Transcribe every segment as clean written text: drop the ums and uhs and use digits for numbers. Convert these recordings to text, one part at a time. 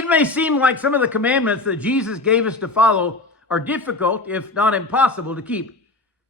It may seem like some of the commandments that Jesus gave us to follow are difficult, if not impossible, to keep.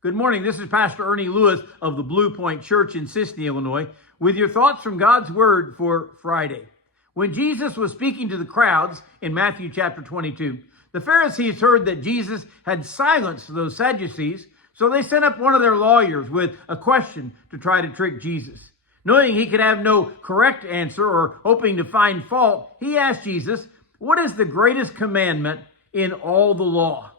Good morning. This is Pastor Ernie Lewis of the Blue Point Church in Sisney, Illinois, with your thoughts from God's Word for Friday. When Jesus was speaking to the crowds in Matthew chapter 22, the Pharisees heard that Jesus had silenced those Sadducees, so they sent up one of their lawyers with a question to try to trick Jesus. Knowing he could have no correct answer or hoping to find fault, he asked Jesus, "What is the greatest commandment in all the law?"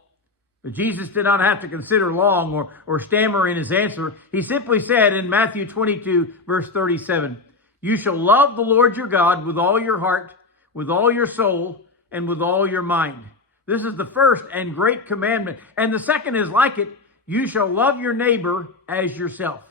But Jesus did not have to consider long or stammer in his answer. He simply said in Matthew 22, verse 37, "You shall love the Lord your God with all your heart, with all your soul, and with all your mind. This is the first and great commandment. And the second is like it, you shall love your neighbor as yourself.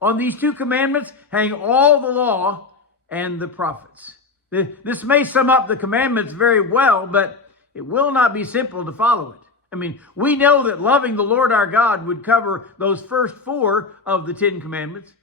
On these two commandments hang all the law and the prophets." This may sum up the commandments very well, but it will not be simple to follow it. I mean, we know that loving the Lord our God would cover those first four of the 10 commandments,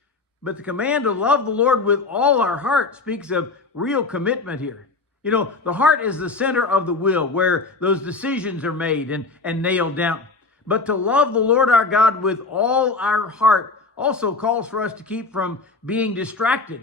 but the command to love the Lord with all our heart speaks of real commitment here. You know, the heart is the center of the will where those decisions are made and nailed down. But to love the Lord our God with all our heart also calls for us to keep from being distracted.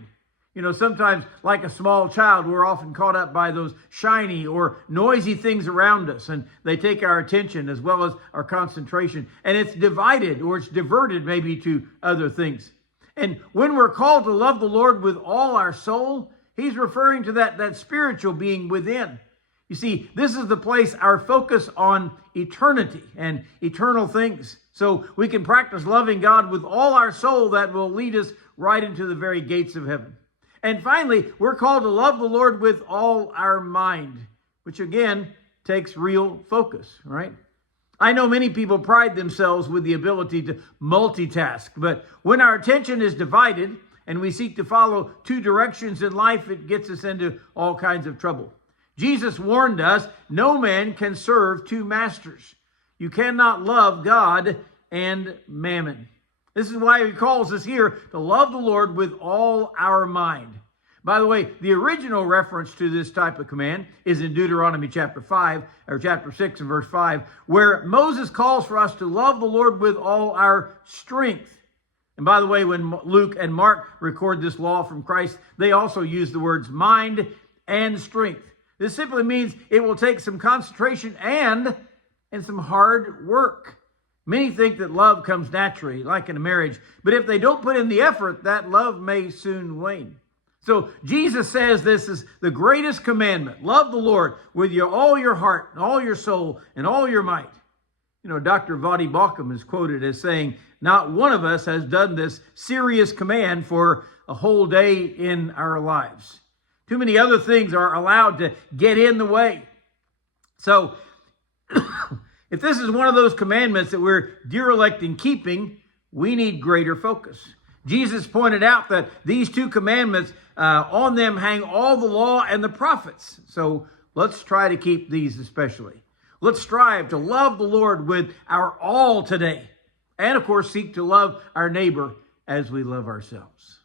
You know, sometimes like a small child, we're often caught up by those shiny or noisy things around us, and they take our attention as well as our concentration, and it's divided or it's diverted maybe to other things. And when we're called to love the Lord with all our soul, he's referring to that spiritual being within. You see, this is the place, our focus on eternity and eternal things. So we can practice loving God with all our soul that will lead us right into the very gates of heaven. And finally, we're called to love the Lord with all our mind, which again takes real focus, right? I know many people pride themselves with the ability to multitask, but when our attention is divided and we seek to follow two directions in life, it gets us into all kinds of trouble. Jesus warned us, no man can serve two masters. You cannot love God and mammon. This is why he calls us here to love the Lord with all our mind. By the way, the original reference to this type of command is in Deuteronomy chapter 5, or chapter 6 and verse 5, where Moses calls for us to love the Lord with all our strength. And by the way, when Luke and Mark record this law from Christ, they also use the words mind and strength. This simply means it will take some concentration and some hard work. Many think that love comes naturally, like in a marriage, but if they don't put in the effort, that love may soon wane. So Jesus says this is the greatest commandment. Love the Lord with all your heart, and all your soul, and all your might. You know, Dr. Vadi Bakum is quoted as saying, not one of us has done this serious command for a whole day in our lives. Too many other things are allowed to get in the way. So, if this is one of those commandments that we're derelict in keeping, we need greater focus. Jesus pointed out that these two commandments, on them hang all the law and the prophets. So let's try to keep these especially. Let's strive to love the Lord with our all today. And of course, seek to love our neighbor as we love ourselves.